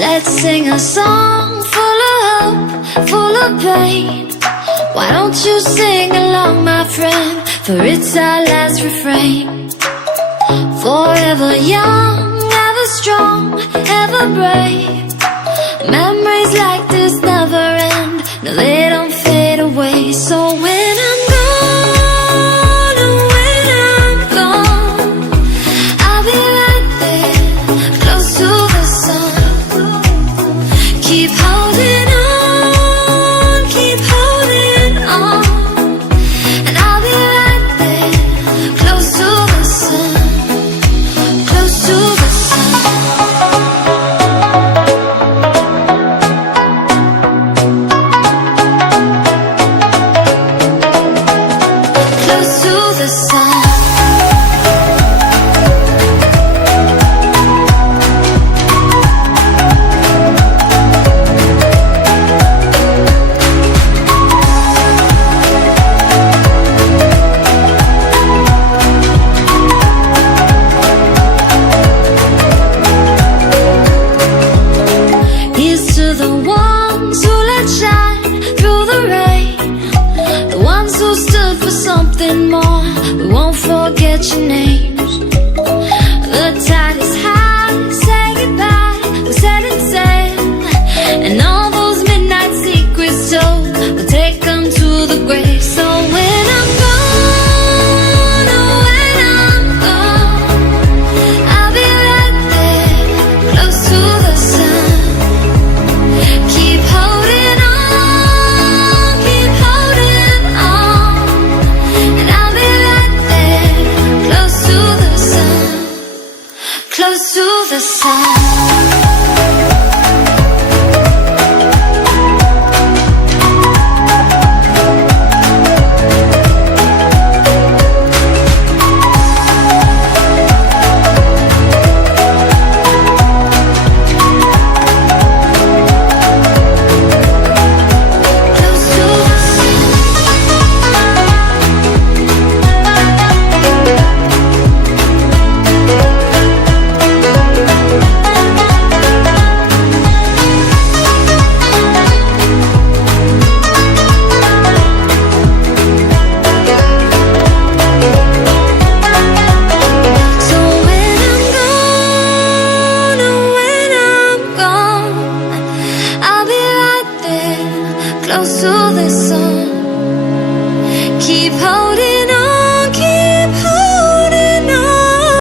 Let's sing a song full of hope, full of pain. Why don't you sing along, my friend? For it's our last refrain. Forever young, ever strong, ever brave. Memories like this never end. No, they don't fade away. So when I'm gone, and when I'm gone, I'll be right there, close to the sun. Keep holding on, keep holding on, and I'll be right there, close to the sun, close to the sun. Close to the sun. Here's to the ones who let shine through the rain, the ones who stood for something more. We won't forget your name.